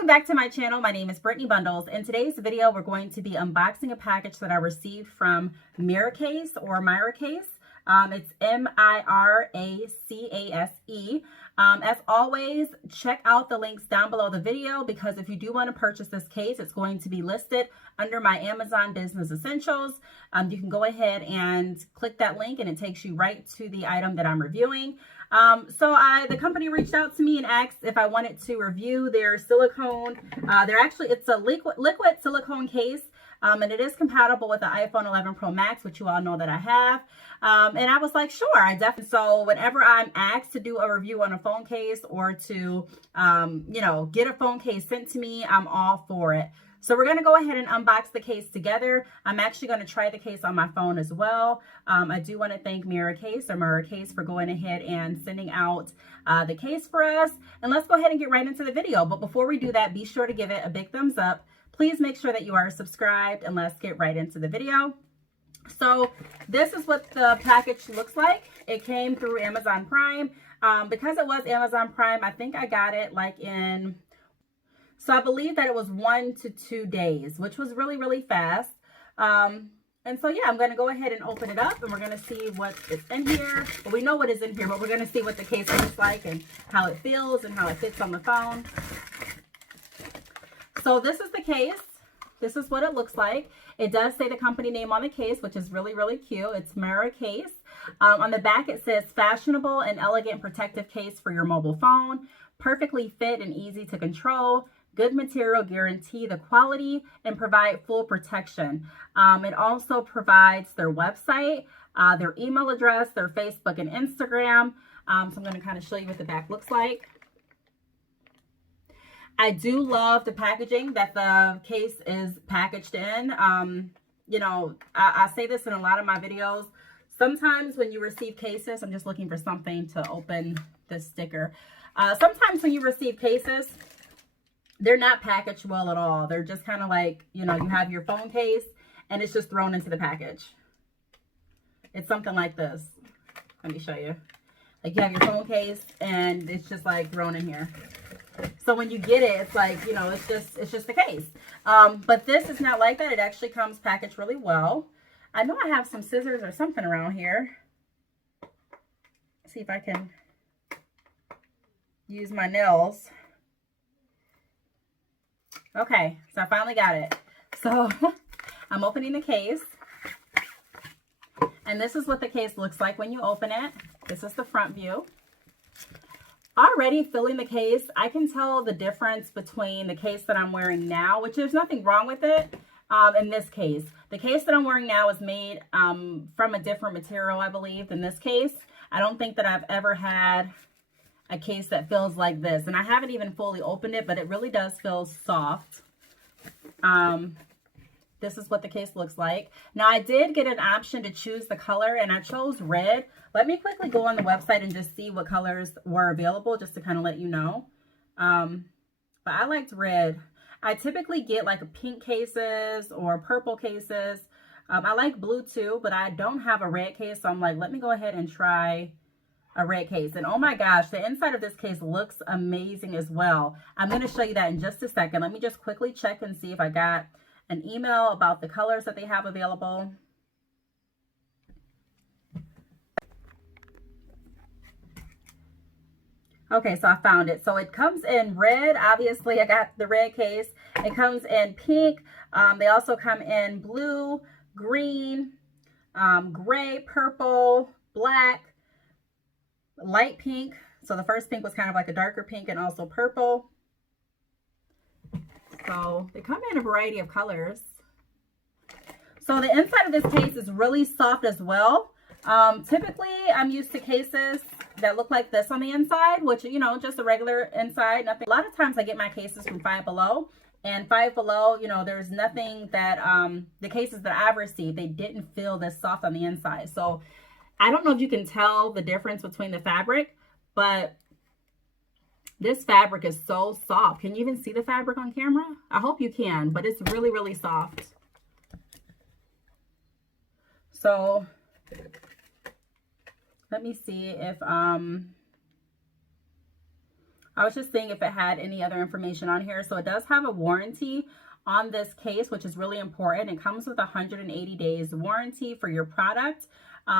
Welcome back to my channel. My name is Brittany Bundles. In today's video, we're going to be unboxing a package that I received from Miracase or Miracase. It's M-I-R-A-C-A-S-E. As always, check out the links down below the video because if you do want to purchase this case, it's going to be listed under my Amazon Business Essentials. You can go ahead and click that link and it takes you right to the item that I'm reviewing. The company reached out to me and asked if I wanted to review their silicone. It's a liquid silicone case. And it is compatible with the iPhone 11 Pro Max, which you all know that I have. And I was like, sure, I definitely. So whenever I'm asked to do a review on a phone case or to, get a phone case sent to me, I'm all for it. So we're going to go ahead and unbox the case together. I'm actually going to try the case on my phone as well. I do want to thank Miracase for going ahead and sending out the case for us. And let's go ahead and get right into the video. But before we do that, be sure to give it a big thumbs up. Please make sure that you are subscribed and let's get right into the video. So this is what the package looks like. It came through Amazon Prime. Because it was Amazon Prime, I think I got it so I believe that it was 1 to 2 days, which was really, really fast. And so, yeah, I'm going to go ahead and open it up and we're going to see what is in here. Well, we know what is in here, but we're going to see what the case looks like and how it feels and how it fits on the phone. So this is the case. This is what it looks like. It does say the company name on the case, which is really, really cute. It's Miracase. On the back, it says fashionable and elegant protective case for your mobile phone. Perfectly fit and easy to control. Good material, guarantee the quality and provide full protection. It also provides their website, their email address, their Facebook and Instagram. So I'm going to kind of show you what the back looks like. I do love the packaging that the case is packaged in. I say this in a lot of my videos. Sometimes when you receive cases, I'm just looking for something to open this sticker. Sometimes when you receive cases, they're not packaged well at all. They're just kind of like, you have your phone case and it's just thrown into the package. It's something like this. Let me show you. Like you have your phone case and it's just like thrown in here. So when you get it, it's like, it's just the case. But this is not like that. It actually comes packaged really well. I know I have some scissors or something around here. Let's see if I can use my nails. Okay, so I finally got it. So I'm opening the case. And this is what the case looks like when you open it. This is the front view. Already feeling the case, I can tell the difference between the case that I'm wearing now, which there's nothing wrong with it, in this case. The case that I'm wearing now is made from a different material, I believe, than this case. I don't think that I've ever had a case that feels like this. And I haven't even fully opened it, but it really does feel soft. This is what the case looks like. Now, I did get an option to choose the color, and I chose red. Let me quickly go on the website and just see what colors were available, just to kind of let you know. But I liked red. I typically get like pink cases or purple cases. I like blue too, but I don't have a red case. So I'm like, let me go ahead and try a red case. And oh my gosh, the inside of this case looks amazing as well. I'm going to show you that in just a second. Let me just quickly check and see if I got an email about the colors that they have available. Okay, so I found it. So it comes in red. Obviously, I got the red case. It comes in pink. They also come in blue, green, gray, purple, black, light pink. So the first pink was kind of like a darker pink, and also purple. So they come in a variety of colors. So the inside of this case is really soft as well. Typically, I'm used to cases that look like this on the inside, which, just a regular inside, nothing. A lot of times I get my cases from Five Below, and Five Below, there's nothing that, the cases that I've received, they didn't feel this soft on the inside. So I don't know if you can tell the difference between the fabric, but this fabric is so soft. Can you even see the fabric on camera? I hope you can, but it's really, really soft. So let me see if, I was just seeing if it had any other information on here. So it does have a warranty on this case, which is really important. It comes with 180 days warranty for your product,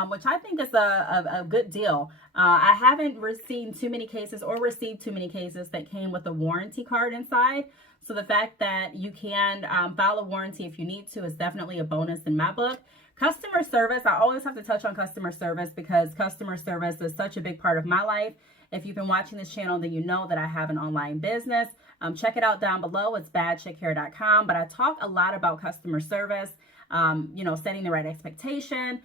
which I think is a good deal. I haven't received too many cases that came with a warranty card inside. So the fact that you can file a warranty if you need to is definitely a bonus in my book. Customer service, I always have to touch on customer service because customer service is such a big part of my life. If you've been watching this channel, then you know that I have an online business. Check it out down below. It's badchickhair.com. But I talk a lot about customer service, setting the right expectation,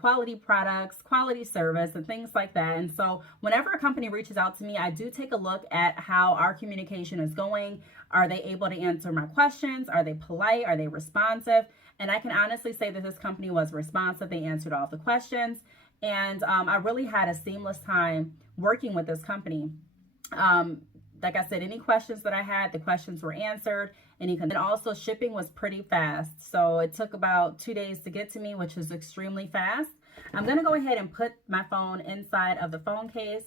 quality products, quality service, and things like that. And so whenever a company reaches out to me, I do take a look at how our communication is going. Are they able to answer my questions? Are they polite? Are they responsive? And I can honestly say that this company was responsive. They answered all the questions. And I really had a seamless time working with this company. Like I said, any questions that I had, the questions were answered. And also shipping was pretty fast. So it took about 2 days to get to me, which is extremely fast. I'm going to go ahead and put my phone inside of the phone case.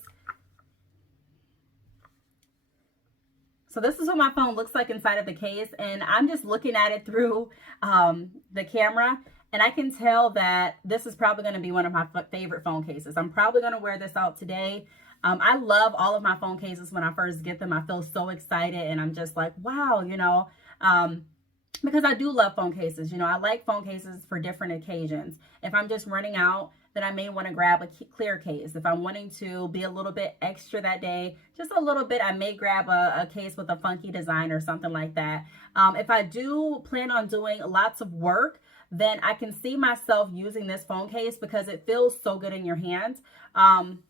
So this is what my phone looks like inside of the case. And I'm just looking at it through the camera. And I can tell that this is probably going to be one of my favorite phone cases. I'm probably going to wear this out today. I love all of my phone cases when I first get them. I feel so excited and I'm just like, wow, because I do love phone cases. I like phone cases for different occasions. If I'm just running out, then I may want to grab a clear case. If I'm wanting to be a little bit extra that day, just a little bit, I may grab a case with a funky design or something like that. If I do plan on doing lots of work, then I can see myself using this phone case because it feels so good in your hands.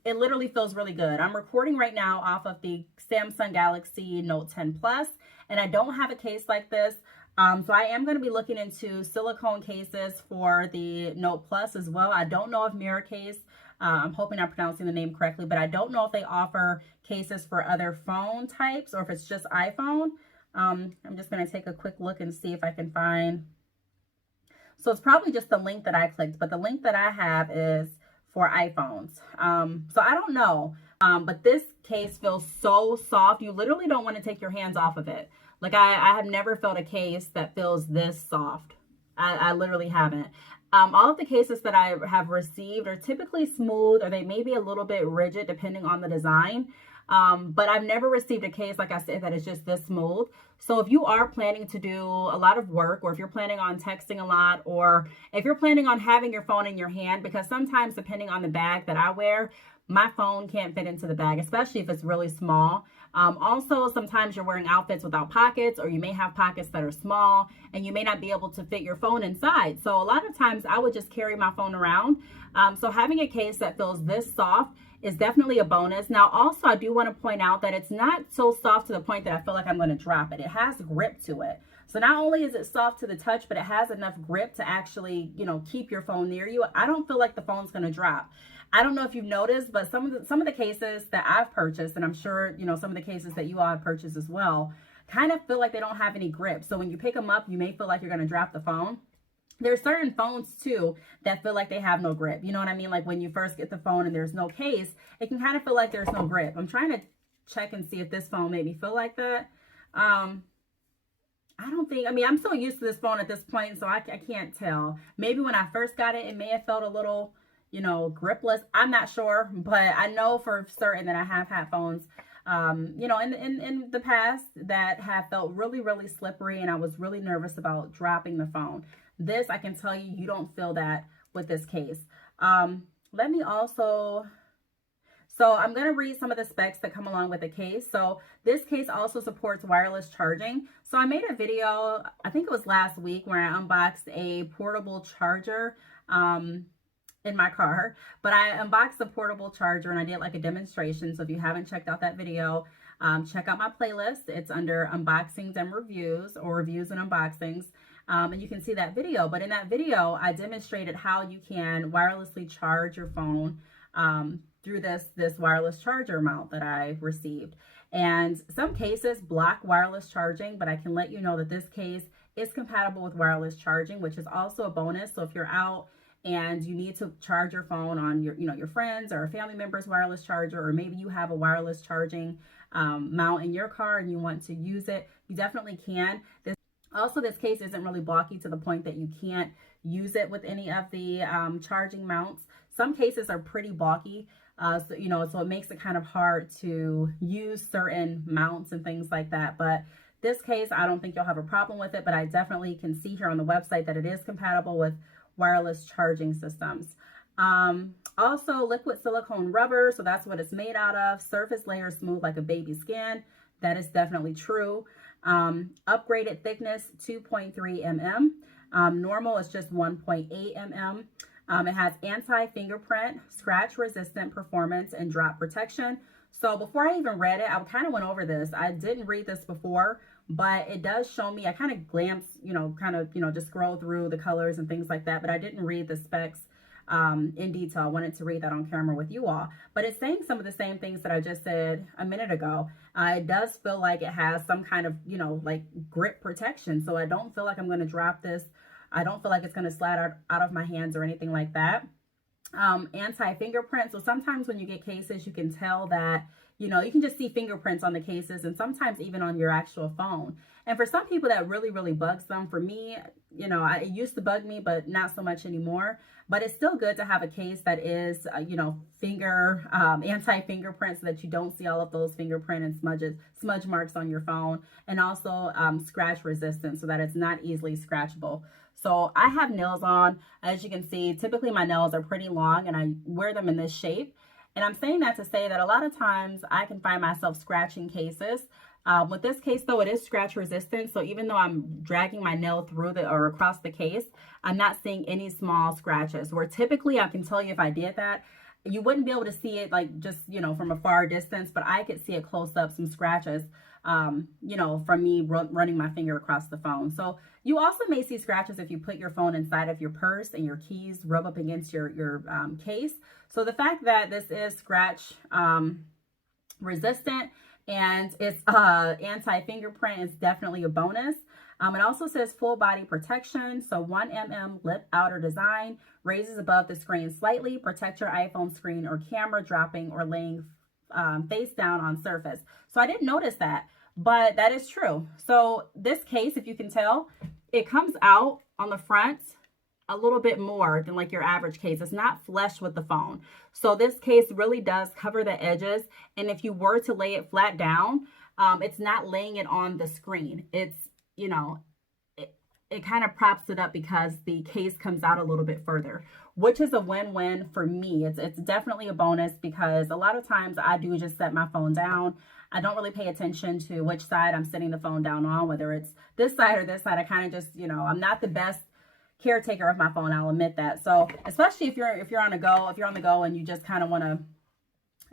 It literally feels really good. I'm recording right now off of the Samsung Galaxy Note 10 Plus, and I don't have a case like this. So I am going to be looking into silicone cases for the Note Plus as well. I don't know if Miracase, I'm hoping I'm pronouncing the name correctly, but I don't know if they offer cases for other phone types or if it's just iPhone. I'm just going to take a quick look and see if I can find. So it's probably just the link that I clicked, but the link that I have is for iPhones. So I don't know, but this case feels so soft. You literally don't want to take your hands off of it. Like I have never felt a case that feels this soft. I literally haven't. All of the cases that I have received are typically smooth or they may be a little bit rigid depending on the design. But I've never received a case, like I said, that is just this smooth. So if you are planning to do a lot of work, or if you're planning on texting a lot, or if you're planning on having your phone in your hand, because sometimes depending on the bag that I wear, my phone can't fit into the bag, especially if it's really small. Also, sometimes you're wearing outfits without pockets, or you may have pockets that are small and you may not be able to fit your phone inside. So a lot of times I would just carry my phone around. So having a case that feels this soft is definitely a bonus. Now, also, I do want to point out that it's not so soft to the point that I feel like I'm going to drop it. It has grip to it. So not only is it soft to the touch, but it has enough grip to actually, keep your phone near you. I don't feel like the phone's going to drop. I don't know if you've noticed, but some of the cases that I've purchased, and I'm sure, some of the cases that you all have purchased as well, kind of feel like they don't have any grip. So when you pick them up, you may feel like you're going to drop the phone. There's certain phones too that feel like they have no grip. You know what I mean? Like when you first get the phone and there's no case, it can kind of feel like there's no grip. I'm trying to check and see if this phone made me feel like that. I don't think, I'm so used to this phone at this point, so I can't tell. Maybe when I first got it, it may have felt a little, gripless. I'm not sure, but I know for certain that I have had phones, in the past that have felt really, really slippery, and I was really nervous about dropping the phone. This, I can tell you, you don't feel that with this case. Let me also, so I'm going to read some of the specs that come along with the case. So this case also supports wireless charging. So I made a video, I think it was last week, where I unboxed a portable charger in my car. But I unboxed a portable charger and I did like a demonstration. So if you haven't checked out that video, check out my playlist. It's under unboxings and reviews, or reviews and unboxings. And you can see that video. But in that video, I demonstrated how you can wirelessly charge your phone through this wireless charger mount that I received. And some cases block wireless charging, but I can let you know that this case is compatible with wireless charging, which is also a bonus. So if you're out and you need to charge your phone on your friends or a family member's wireless charger, or maybe you have a wireless charging mount in your car and you want to use it, you definitely can. This case isn't really blocky to the point that you can't use it with any of the charging mounts. Some cases are pretty bulky, so it makes it kind of hard to use certain mounts and things like that. But this case, I don't think you'll have a problem with it, but I definitely can see here on the website that it is compatible with wireless charging systems. Also liquid silicone rubber, so that's what it's made out of. Surface layer smooth like a baby skin. That is definitely true. Upgraded thickness 2.3 mm. Normal is just 1.8 mm. It has anti-fingerprint, scratch resistant performance, and drop protection. So before I even read it, I kind of went over this. I didn't read this before, but it does show me, I kind of glanced, just scroll through the colors and things like that, but I didn't read the specs in detail. I wanted to read that on camera with you all, but it's saying some of the same things that I just said a minute ago. It does feel like it has some kind of, like grip protection. So I don't feel like I'm going to drop this. I don't feel like it's going to slide out of my hands or anything like that. Anti-fingerprint. So sometimes when you get cases, you can tell that, you can just see fingerprints on the cases and sometimes even on your actual phone. And for some people that really, really bugs them. For me, it used to bug me, but not so much anymore. But it's still good to have a case that is, anti-fingerprint so that you don't see all of those fingerprint and smudge marks on your phone. And also scratch resistant so that it's not easily scratchable. So I have nails on. As you can see, typically my nails are pretty long and I wear them in this shape. And I'm saying that to say that a lot of times I can find myself scratching cases. With this case, though, it is scratch resistant. So even though I'm dragging my nail through or across the case, I'm not seeing any small scratches. Where typically I can tell you if I did that, you wouldn't be able to see it like just, from a far distance, but I could see it close up, some scratches, from me running my finger across the phone. So you also may see scratches if you put your phone inside of your purse and your keys rub up against your case. So the fact that this is scratch resistant and it's anti-fingerprint is definitely a bonus. It also says full body protection. So 1 mm lip outer design, raises above the screen slightly, protect your iPhone screen or camera dropping or laying face down on surface. So I didn't notice that, but that is true. So this case, if you can tell, it comes out on the front a little bit more than like your average case. It's not flush with the phone. So this case really does cover the edges. And if you were to lay it flat down, it's not laying it on the screen. It's, it kind of props it up because the case comes out a little bit further, which is a win-win for me. It's definitely a bonus because a lot of times I do just set my phone down. I don't really pay attention to which side I'm setting the phone down on, whether it's this side or this side. I kind of just, I'm not the best caretaker of my phone. I'll admit that. So especially if you're on the go and you just kind of want to,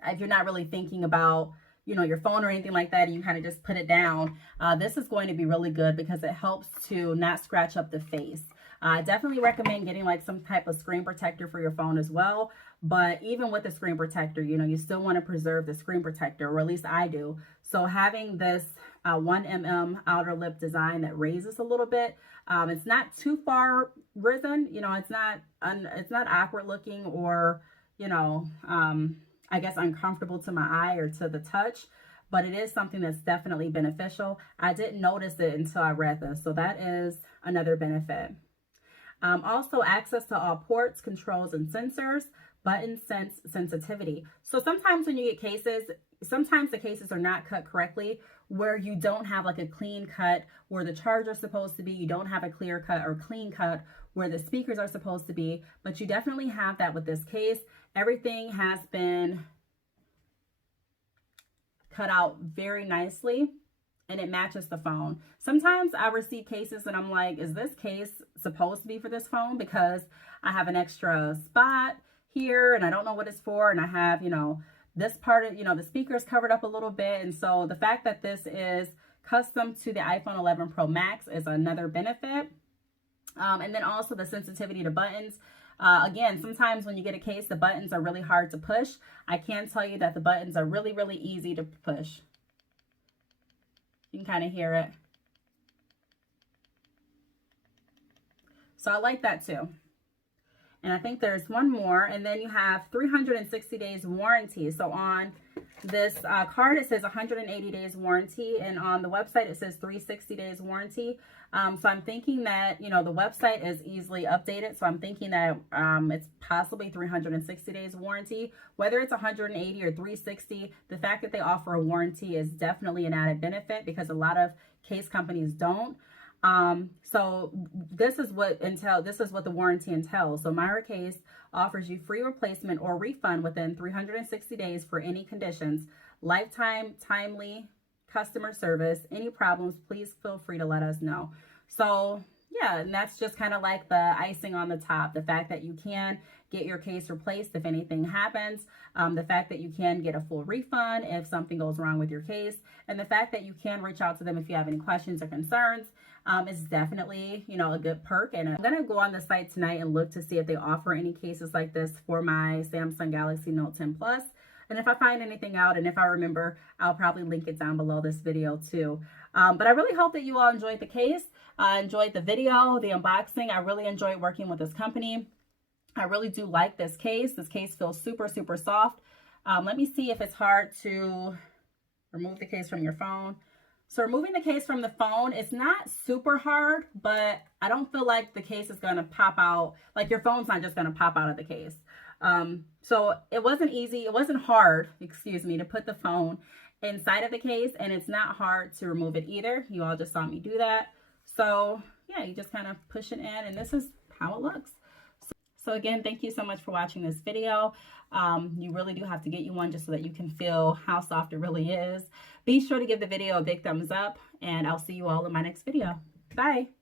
if you're not really thinking about, your phone or anything like that, and you kind of just put it down, this is going to be really good because it helps to not scratch up the face. I definitely recommend getting like some type of screen protector for your phone as well. But even with the screen protector, you still want to preserve the screen protector, or at least I do. So having this 1 mm outer lip design that raises a little bit, it's not too far risen. It's not awkward looking or, I guess uncomfortable to my eye or to the touch, but it is something that's definitely beneficial. I didn't notice it until I read this, so that is another benefit. Also, access to all ports, controls, and sensors, button sense sensitivity. So sometimes when you get cases, sometimes the cases are not cut correctly, where you don't have like a clean cut where the charger is supposed to be. You don't have a clear cut or clean cut where the speakers are supposed to be, but you definitely have that with this case. Everything has been cut out very nicely and it matches the phone. Sometimes I receive cases and I'm like, is this case supposed to be for this phone? Because I have an extra spot here and I don't know what it's for. And I have, this part of, the speakers covered up a little bit. And so the fact that this is custom to the iPhone 11 Pro Max is another benefit. And then also the sensitivity to buttons. Again, sometimes when you get a case, the buttons are really hard to push. I can tell you that the buttons are really, really easy to push. You can kind of hear it. So I like that too. And I think there's one more. And then you have 360 days warranty. So on this card, it says 180 days warranty. And on the website, it says 360 days warranty. So I'm thinking that, you know, the website is easily updated. So I'm thinking that it's possibly 360 days warranty. Whether it's 180 or 360, the fact that they offer a warranty is definitely an added benefit because a lot of case companies don't. So this is what the warranty entails. So Miracase offers you free replacement or refund within 360 days for any conditions, lifetime, timely customer service. Any problems, please feel free to let us know. So yeah, and that's just kind of like the icing on the top, the fact that you can get your case replaced if anything happens, the fact that you can get a full refund if something goes wrong with your case, and the fact that you can reach out to them if you have any questions or concerns is definitely, you know, a good perk. And I'm going to go on the site tonight and look to see if they offer any cases like this for my Samsung Galaxy Note 10 Plus. And if I find anything out and if I remember, I'll probably link it down below this video too. But I really hope that you all enjoyed the case, enjoyed the video, the unboxing. I really enjoyed working with this company. I really do like this case. This case feels super, super soft. Let me see if it's hard to remove the case from your phone. So removing the case from the phone, it's not super hard, but I don't feel like the case is going to pop out. Like your phone's not just going to pop out of the case. So it wasn't easy. It wasn't hard, excuse me, to put the phone inside of the case, and it's not hard to remove it either. You all just saw me do that. So yeah, you just kind of push it in, and this is how it looks. So again, thank you so much for watching this video. You really do have to get you one just so that you can feel how soft it really is. Be sure to give the video a big thumbs up, and I'll see you all in my next video. Bye.